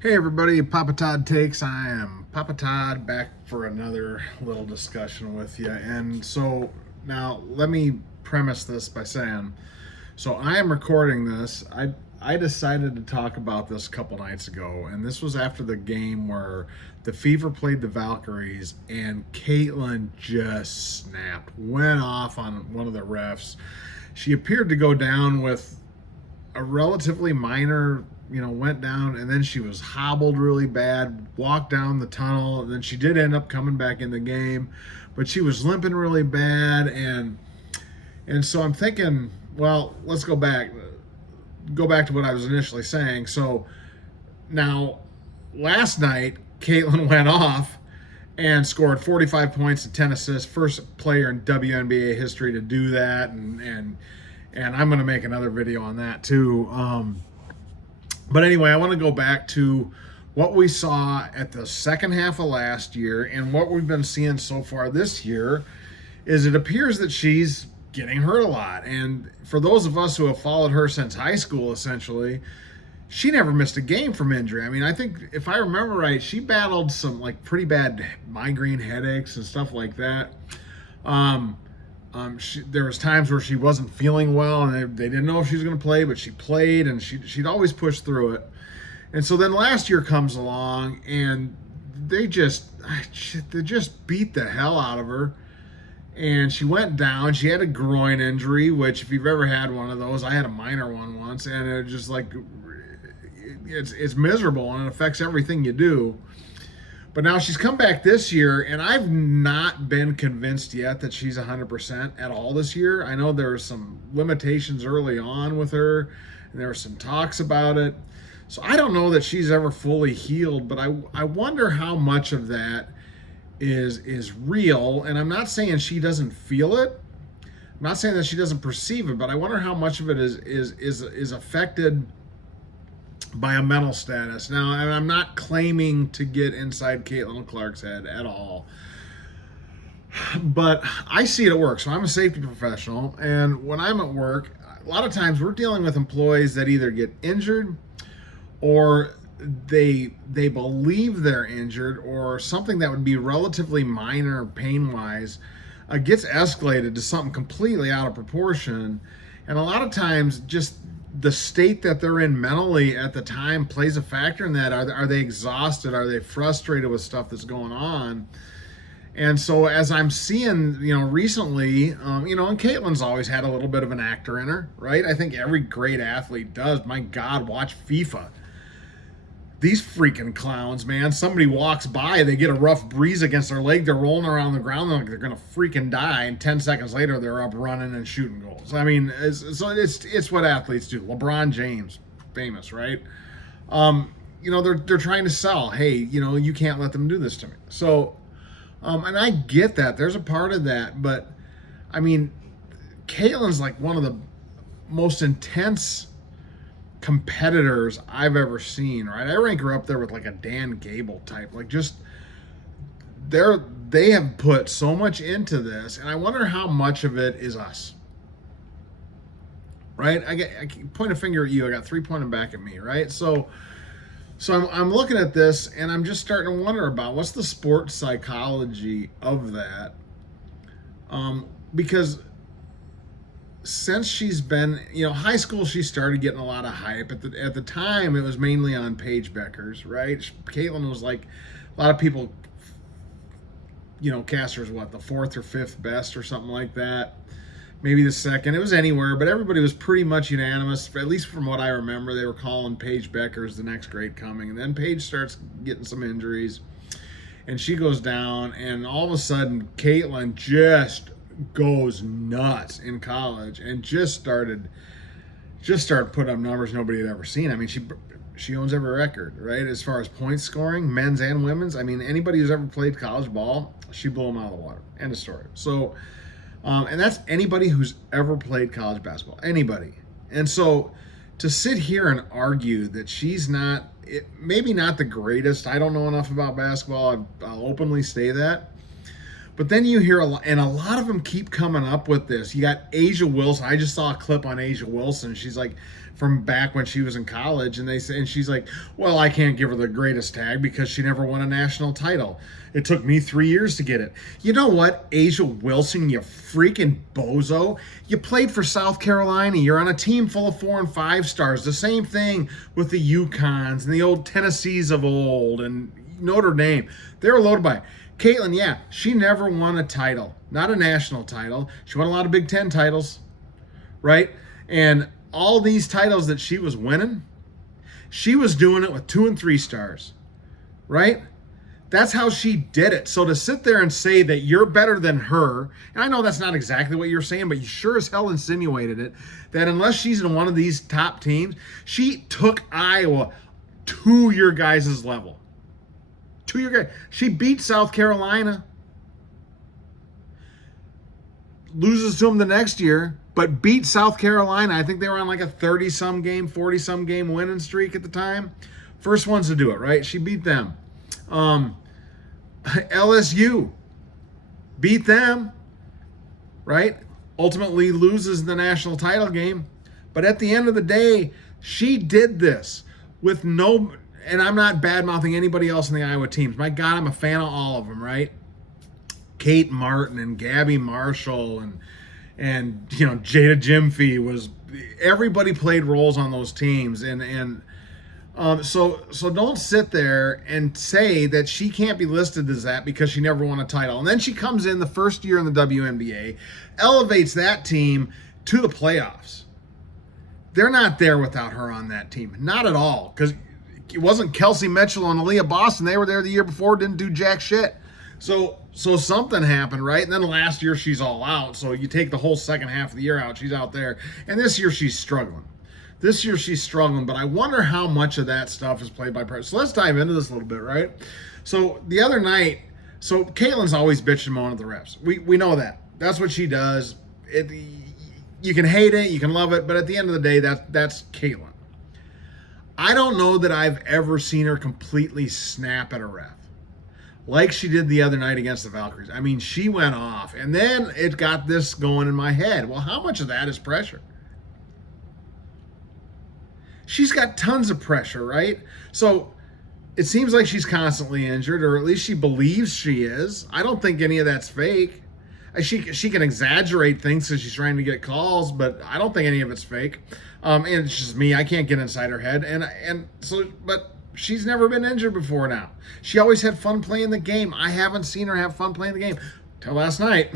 Hey everybody, Papa Todd Takes. I am Papa Todd back for another little discussion with you. And so now let me premise this by saying, so I am recording this. I decided to talk about this a couple nights ago, and this was after the game where the Fever played the Valkyries and Caitlin just snapped, went off on one of the refs. She appeared to go down with a relatively minor, went down, and then she was hobbled really bad, walked down the tunnel, and then she did end up coming back in the game, but she was limping really bad, and so I'm thinking, well, let's go back to what I was initially saying. So now, last night, Caitlin went off and scored 45 points and 10 assists, first player in WNBA history to do that, and I'm going to make another video on that too. But anyway, I want to go back to what we saw at the second half of last year and what we've been seeing so far this year. Is it appears that she's getting hurt a lot, and for those of us who have followed her since high school, essentially, she never missed a game from injury. I mean, I think if I remember right, she battled some like pretty bad migraine headaches and stuff like that. There was times where she wasn't feeling well, and they didn't know if she was going to play, but she played, and she'd always push through it. And so then last year comes along, and they just beat the hell out of her. And she went down. She had a groin injury, which if you've ever had one of those, I had a minor one once, and it just like it's miserable, and it affects everything you do. But now she's come back this year, and I've not been convinced yet that she's 100% at all this year. I know there were some limitations early on with her, and there were some talks about it. So I don't know that she's ever fully healed, but I wonder how much of that is real. And I'm not saying she doesn't feel it. I'm not saying that she doesn't perceive it, but I wonder how much of it is affected by a mental status. Now, and I'm not claiming to get inside Caitlin Clark's head at all, but I see it at work. So I'm a safety professional, and when I'm at work, a lot of times we're dealing with employees that either get injured or they believe they're injured, or something that would be relatively minor pain-wise gets escalated to something completely out of proportion. And a lot of times just the state that they're in mentally at the time plays a factor in that. Are they exhausted? Are they frustrated with stuff that's going on? And so as I'm seeing, recently, and Caitlin's always had a little bit of an actor in her, right? I think every great athlete does. My God, watch FIFA. These freaking clowns, man. Somebody walks by, they get a rough breeze against their leg, they're rolling around the ground like they're going to freaking die, and 10 seconds later, they're up running and shooting goals. I mean, it's what athletes do. LeBron James, famous, right? They're trying to sell. Hey, you can't let them do this to me. So, and I get that. There's a part of that, but, I mean, Caitlin's like one of the most intense competitors I've ever seen, right? I rank her up there with like a Dan Gable type. Like, just they have put so much into this, and I wonder how much of it is us, right? I point a finger at you. I got three pointing back at me, right? So I'm looking at this, and I'm just starting to wonder about what's the sports psychology of that, because since she's been, high school, she started getting a lot of hype. At the time, it was mainly on Paige Beckers, right? Caitlin was like, a lot of people, cast her as what, the fourth or fifth best or something like that. Maybe the second. It was anywhere, but everybody was pretty much unanimous. At least from what I remember, they were calling Paige Beckers the next great coming. And then Paige starts getting some injuries, and she goes down, and all of a sudden, Caitlin just goes nuts in college and just started putting up numbers nobody had ever seen. I mean, she owns every record, right? As far as points scoring, men's and women's. I mean, anybody who's ever played college ball, she blew them out of the water. End of story. So, and that's anybody who's ever played college basketball. Anybody. And so to sit here and argue that she's maybe not the greatest. I don't know enough about basketball. I'll openly say that. But then you hear a lot, and a lot of them keep coming up with this. You got Asia Wilson. I just saw a clip on Asia Wilson. She's like, from back when she was in college, and she's like, well, I can't give her the greatest tag because she never won a national title. It took me 3 years to get it. You know what, Asia Wilson, you freaking bozo. You played for South Carolina. You're on a team full of 4 and 5 stars. The same thing with the UConns and the old Tennessees of old and Notre Dame. They were loaded by. Caitlin, yeah, she never won a title, not a national title. She won a lot of Big Ten titles, right? And all these titles that she was winning, she was doing it with 2 and 3 stars, right? That's how she did it. So to sit there and say that you're better than her, and I know that's not exactly what you're saying, but you sure as hell insinuated it, that unless she's in one of these top teams, she took Iowa to your guys' level. To your guys. She beat South Carolina. Loses to them the next year, but beat South Carolina. I think they were on like a 30-some game, 40-some game winning streak at the time. First ones to do it, right? She beat them. LSU beat them, right? Ultimately loses the national title game. But at the end of the day, she did this with no, and I'm not bad-mouthing anybody else in the Iowa teams. My God, I'm a fan of all of them, right? Kate Martin and Gabby Marshall and you know, Jada Jimfy was, everybody played roles on those teams, so don't sit there and say that she can't be listed as that because she never won a title. And then she comes in the first year in the WNBA, elevates that team to the playoffs. They're not there without her on that team, not at all, because it wasn't Kelsey Mitchell and Aaliyah Boston. They were there the year before, didn't do jack shit. So something happened, right? And then last year she's all out. So you take the whole second half of the year out, she's out there. And this year she's struggling. But I wonder how much of that stuff is played by pressure. So let's dive into this a little bit, right? So the other night, so Caitlin's always bitching and moaning at the refs. We know that. That's what she does. You can hate it, you can love it, but at the end of the day, that's Caitlin. I don't know that I've ever seen her completely snap at a ref like she did the other night against the Valkyries. I mean, she went off, and then it got this going in my head. Well, how much of that is pressure? She's got tons of pressure, right? So it seems like she's constantly injured, or at least she believes she is. I don't think any of that's fake. She can exaggerate things because she's trying to get calls, but I don't think any of it's fake. And it's just me. I can't get inside her head. But she's never been injured before now. She always had fun playing the game. I haven't seen her have fun playing the game till last night.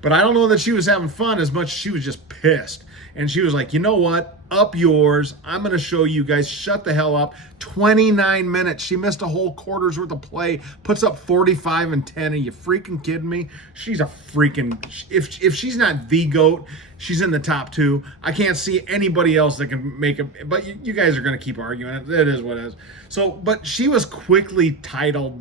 But I don't know that she was having fun as much as she was just pissed. And she was like, you know what? Up yours. I'm going to show you guys. Shut the hell up. 29 minutes. She missed a whole quarter's worth of play. Puts up 45 and 10. Are you freaking kidding me? She's a freaking... If she's not the GOAT, she's in the top 2. I can't see anybody else that can make it. But you guys are going to keep arguing it. It is what it is. So, but she was quickly titled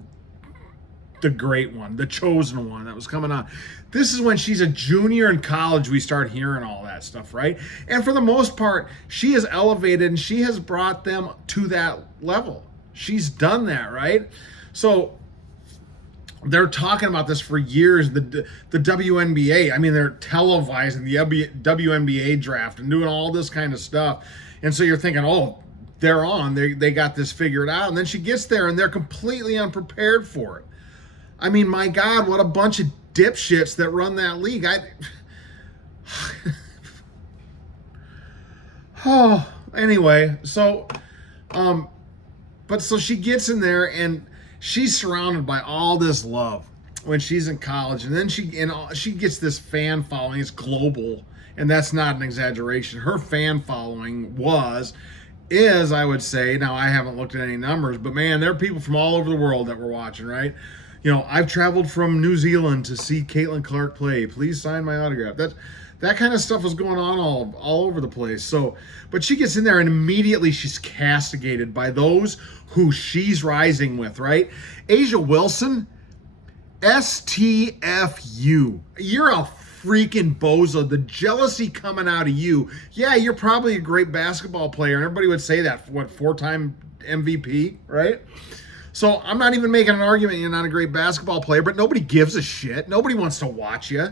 the great one, the chosen one that was coming on. This is when she's a junior in college, we start hearing all that stuff, right? And for the most part, she has elevated and she has brought them to that level. She's done that, right? So they're talking about this for years, the WNBA. I mean, they're televising the WNBA draft and doing all this kind of stuff. And so you're thinking, oh, they're on. They got this figured out. And then she gets there and they're completely unprepared for it. I mean, my God, what a bunch of dipshits that run that league. Anyway, so she gets in there and she's surrounded by all this love when she's in college, and then she gets this fan following. It's global, and that's not an exaggeration. Her fan following is, I would say, now I haven't looked at any numbers, but man, there are people from all over the world that were watching, right? You know, I've traveled from New Zealand to see Caitlin Clark play. Please sign my autograph. That kind of stuff was going on all over the place. So, but she gets in there and immediately she's castigated by those who she's rising with, right? Asia Wilson, STFU. You're a freaking bozo. The jealousy coming out of you. Yeah, you're probably a great basketball player. And everybody would say that. What, 4-time MVP, right? So I'm not even making an argument you're not a great basketball player, but nobody gives a shit. Nobody wants to watch you.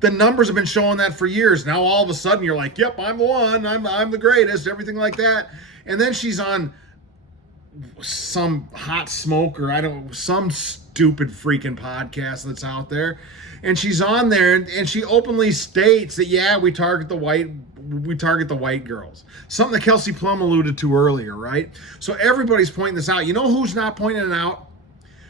The numbers have been showing that for years. Now all of a sudden you're like, yep, I'm the one. I'm the greatest, everything like that. And then she's on some hot smoke or some stupid freaking podcast that's out there. And she's on there and she openly states that, yeah, we target the white girls. Something that Kelsey Plum alluded to earlier, right? So everybody's pointing this out. You know who's not pointing it out?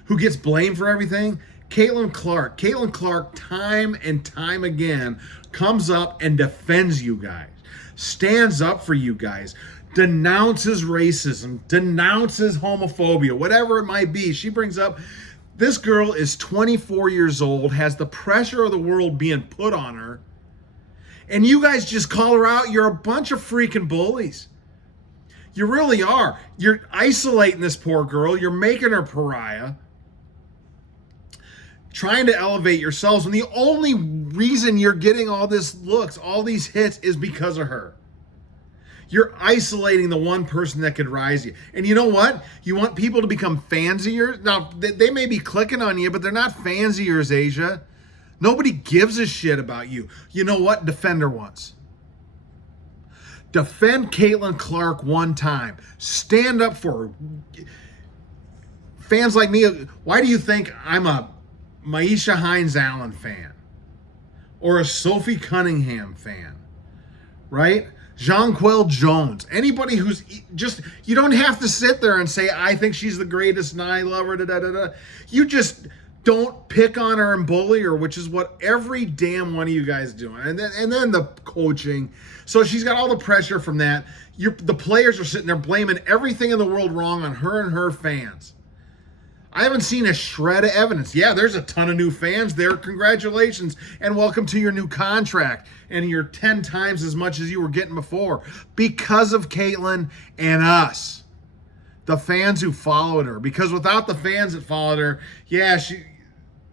Who gets blamed for everything? Caitlin Clark. Caitlin Clark, time and time again, comes up and defends you guys, stands up for you guys, denounces racism, denounces homophobia, whatever it might be. She brings up, this girl is 24 years old, has the pressure of the world being put on her, and you guys just call her out. You're a bunch of freaking bullies. You really are. You're isolating this poor girl. You're making her pariah, trying to elevate yourselves, and the only reason you're getting all this looks, all these hits, is because of her. You're isolating the one person that could rise you. And you know what? You want people to become fans of yours? Now, they may be clicking on you, but they're not fans of yours, Asia. Nobody gives a shit about you. You know what? Defend her once. Defend Caitlin Clark one time. Stand up for her. Fans like me, why do you think I'm a Maisha Hines-Allen fan? Or a Sophie Cunningham fan? Right? Jonquel Jones, anybody who's just, you don't have to sit there and say, I think she's the greatest and I love her, da-da-da-da. You just don't pick on her and bully her, which is what every damn one of you guys doing. And then the coaching. So she's got all the pressure from that. The players are sitting there blaming everything in the world wrong on her and her fans. I haven't seen a shred of evidence. Yeah, there's a ton of new fans there. Congratulations and welcome to your new contract. And you're 10 times as much as you were getting before because of Caitlin and us, the fans who followed her. Because without the fans that followed her, yeah,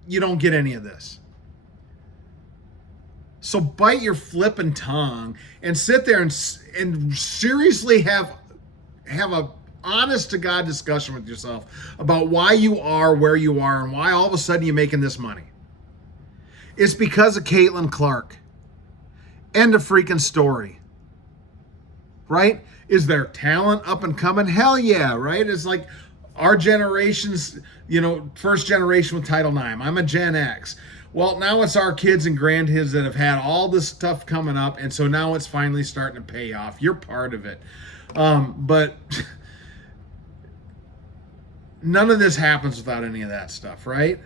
you don't get any of this. So bite your flipping tongue and sit there and seriously have a honest to God discussion with yourself about why you are where you are and why all of a sudden you're making this money. It's because of Caitlin Clark. End of freaking story. Right? Is there talent up and coming? Hell yeah, right? It's like our generation's, first generation with Title IX. I'm a Gen X. Well, now it's our kids and grandkids that have had all this stuff coming up, and so now it's finally starting to pay off. You're part of it. But none of this happens without any of that stuff, right?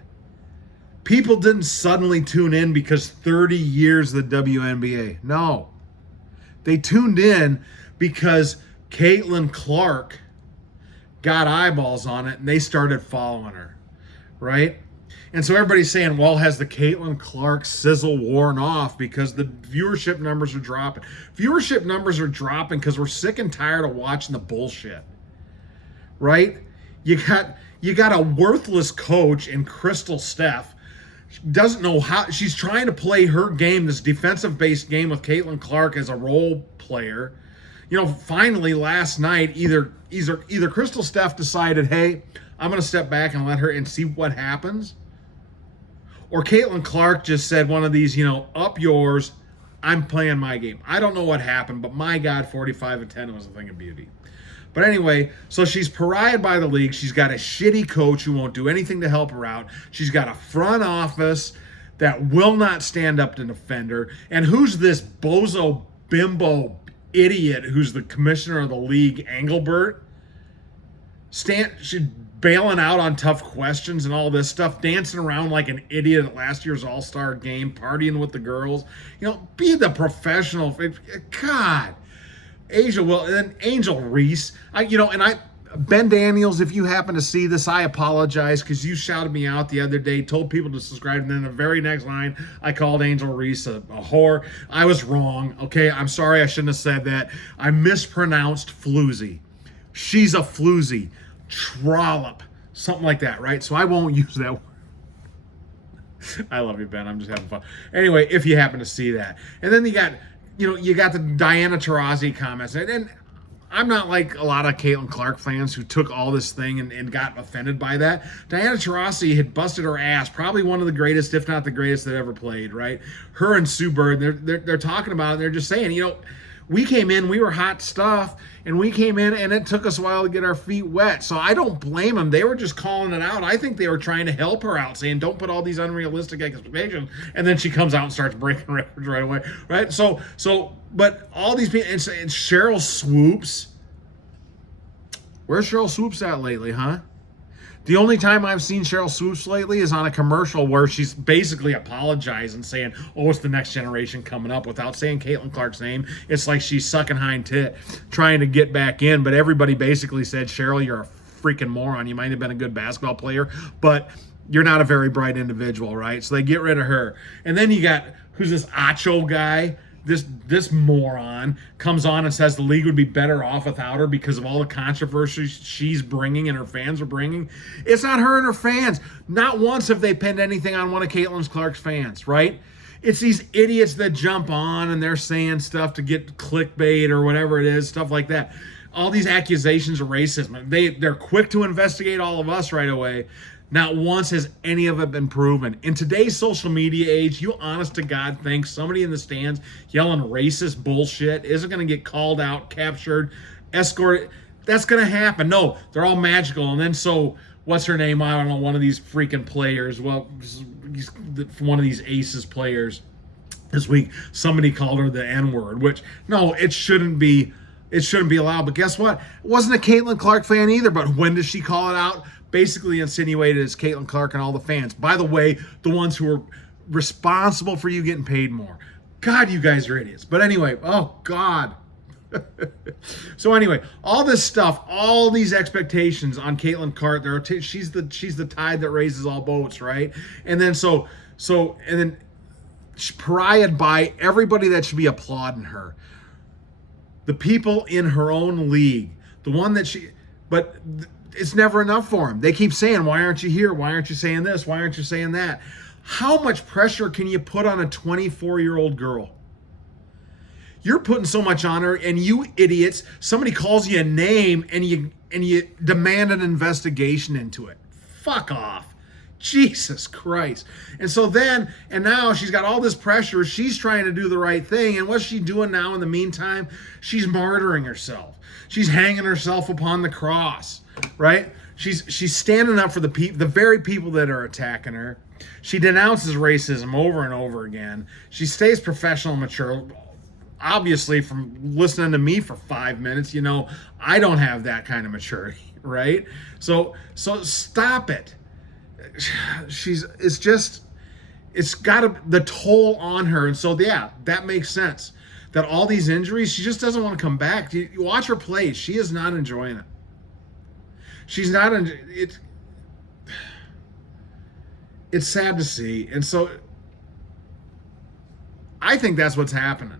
People didn't suddenly tune in because 30 years of the WNBA. No. They tuned in because Caitlin Clark got eyeballs on it and they started following her, right? And so everybody's saying, well, has the Caitlin Clark sizzle worn off because the viewership numbers are dropping? Viewership numbers are dropping because we're sick and tired of watching the bullshit, right? You got a worthless coach in Crystal Steph. She doesn't know how. She's trying to play her game, this defensive-based game with Caitlin Clark as a role player. Finally last night, either Crystal Steph decided, hey, I'm going to step back and let her and see what happens. Or Caitlin Clark just said one of these, up yours, I'm playing my game. I don't know what happened, but my God, 45-10 was a thing of beauty. But anyway, so she's pariahed by the league. She's got a shitty coach who won't do anything to help her out. She's got a front office that will not stand up to defend her. And who's this bozo bimbo idiot who's the commissioner of the league, Engelbert? She's bailing out on tough questions and all this stuff, dancing around like an idiot at last year's All-Star game, partying with the girls. Be the professional. God. Asia will, and then Angel Reese. Ben Daniels, if you happen to see this, I apologize because you shouted me out the other day, told people to subscribe, and then the very next line, I called Angel Reese a whore. I was wrong, okay? I'm sorry, I shouldn't have said that. I mispronounced floozy. She's a floozy. Trollop. Something like that, right? So I won't use that word. I love you, Ben. I'm just having fun. Anyway, if you happen to see that. And then you got the Diana Taurasi comments. And I'm not like a lot of Caitlin Clark fans who took all this thing and got offended by that. Diana Taurasi had busted her ass, probably one of the greatest, if not the greatest that ever played, right? Her and Sue Bird, they're talking about it. They're just saying, you know, we came in, we were hot stuff, and we came in, and it took us a while to get our feet wet. So I don't blame them. They were just calling it out. I think they were trying to help her out, saying, don't put all these unrealistic expectations. And then she comes out and starts breaking records right away, right? But all these people, and Cheryl Swoops. Where's Cheryl Swoops at lately, huh? The only time I've seen Cheryl Swoops lately is on a commercial where she's basically apologizing, saying, oh, it's the next generation coming up, without saying Caitlin Clark's name. It's like she's sucking hind tit, trying to get back in. But everybody basically said, Cheryl, you're a freaking moron. You might have been a good basketball player, but you're not a very bright individual, right? So they get rid of her. And then you got, who's this Acho guy? This moron comes on and says the league would be better off without her because of all the controversy she's bringing and her fans are bringing. It's not her and her fans. Not once have they pinned anything on one of Caitlin Clark's fans, right? It's these idiots that jump on and they're saying stuff to get clickbait or whatever it is, stuff like that. All these accusations of racism. They're quick to investigate all of us right away. Not once has any of it been proven. In today's social media age, you honest to God think somebody in the stands yelling racist bullshit isn't going to get called out, captured, escorted? That's going to happen. No, they're all magical. And then what's her name? I don't know, one of these freaking players. Well, he's one of these Aces players this week. Somebody called her the N-word, which, no, it shouldn't be allowed. But guess what? It wasn't a Caitlin Clark fan either. But when did she call it out? Basically insinuated it's Caitlin Clark and all the fans. By the way, the ones who are responsible for you getting paid more. God, you guys are idiots. But anyway, oh God. So anyway, all this stuff, all these expectations on Caitlin Clark, she's the tide that raises all boats, right? And then and then Pariah by everybody that should be applauding her. The people in her own league, the one that it's never enough for them. They keep saying, why aren't you here? Why aren't you saying this? Why aren't you saying that? How much pressure can you put on a 24-year-old girl? You're putting so much on her, and you idiots, somebody calls you a name and you demand an investigation into it. Fuck off. Jesus Christ. And now she's got all this pressure. She's trying to do the right thing. And what's she doing now in the meantime? She's martyring herself. She's hanging herself upon the cross, right? She's standing up for the very people that are attacking her. She denounces racism over and over again. She stays professional and mature. Obviously, from listening to me for 5 minutes, you know, I don't have that kind of maturity, right? So stop it. It's got the toll on her. And so, yeah, that makes sense. That all these injuries, she just doesn't want to come back. You watch her play. She is not enjoying it. She's not. It's sad to see. And so I think that's what's happening.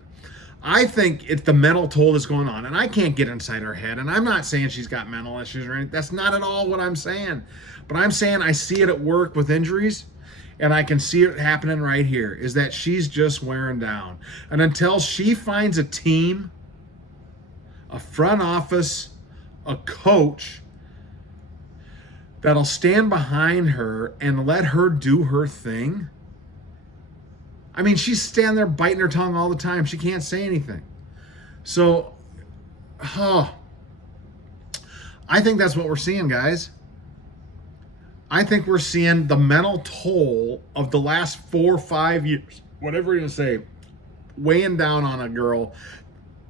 I think it's the mental toll that's going on. And I can't get inside her head. And I'm not saying she's got mental issues or anything. That's not at all what I'm saying. But I'm saying I see it at work with injuries. And I can see it happening right here, is that she's just wearing down. And until she finds a team, a front office, a coach that'll stand behind her and let her do her thing. I mean, she's standing there biting her tongue all the time. She can't say anything. So, I think that's what we're seeing, guys. I think we're seeing the mental toll of the last 4 or 5 years, whatever you're going to say, weighing down on a girl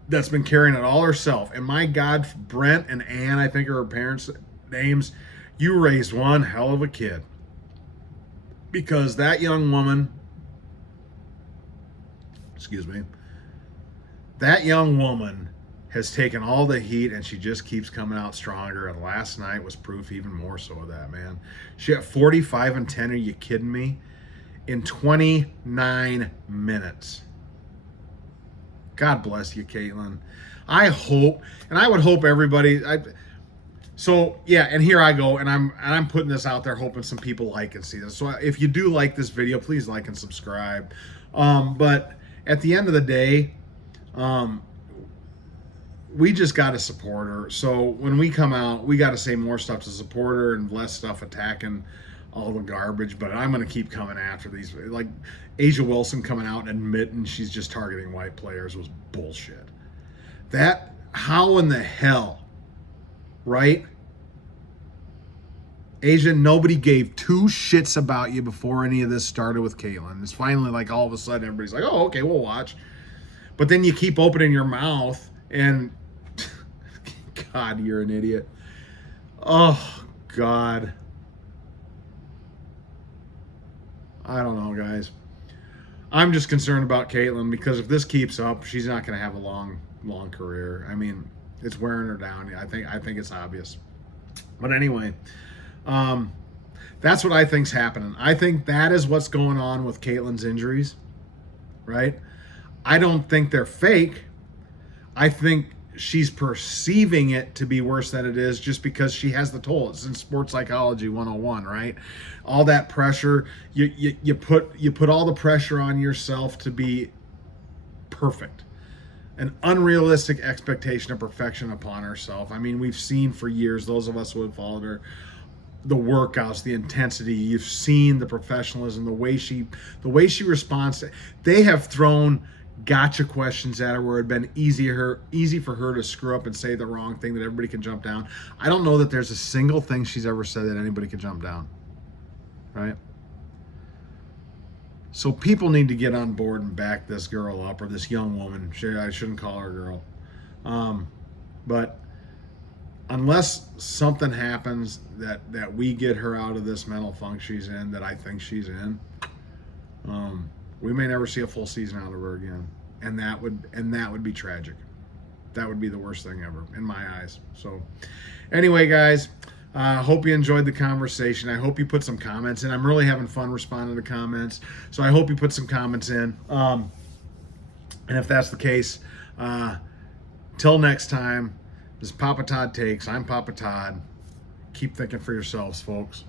that's been carrying it all herself. And my God, Brent and Ann, I think are her parents' names, you raised one hell of a kid. Because that young woman, that young woman has taken all the heat, and she just keeps coming out stronger. And last night was proof even more so of that, man. She had 45 and 10. Are you kidding me? In 29 minutes. God bless you, Caitlin. I hope, and I would hope everybody. So yeah, and here I go, and I'm putting this out there, hoping some people like and see this. So if you do like this video, please like and subscribe. But at the end of the day, we just got to support her. So when we come out, we got to say more stuff to support her and less stuff attacking all the garbage. But I'm going to keep coming after these. Like Asia Wilson coming out and admitting she's just targeting white players was bullshit. That, how in the hell, right? Asia, nobody gave two shits about you before any of this started with Caitlyn. It's finally like all of a sudden everybody's like, oh, okay, we'll watch. But then you keep opening your mouth and God, you're an idiot. Oh, God. I don't know, guys. I'm just concerned about Caitlyn because if this keeps up, she's not going to have a long career. I mean, it's wearing her down. I think it's obvious. But anyway, that's what I think's happening. I think that is what's going on with Caitlyn's injuries, right? I don't think they're fake. I think she's perceiving it to be worse than it is just because she has the toll. It's in sports psychology 101, right? All that pressure, you put all the pressure on yourself to be perfect. An unrealistic expectation of perfection upon herself. I mean, we've seen for years, those of us who have followed her, the workouts, the intensity, you've seen the professionalism, the way she responds to, they have thrown gotcha questions at her where it'd been easy for her to screw up and say the wrong thing that everybody can jump down. I don't know that there's a single thing she's ever said that anybody could jump down, right? So people need to get on board and back this girl up, or this young woman. I shouldn't call her a girl. But unless something happens that we get her out of this mental funk she's in, that I think she's in, we may never see a full season out of her again. And that would be tragic. That would be the worst thing ever in my eyes. So anyway, guys, hope you enjoyed the conversation. I hope you put some comments in. I'm really having fun responding to comments. So I hope you put some comments in. And if that's the case, till next time, this is Papa Todd Takes. I'm Papa Todd. Keep thinking for yourselves, folks.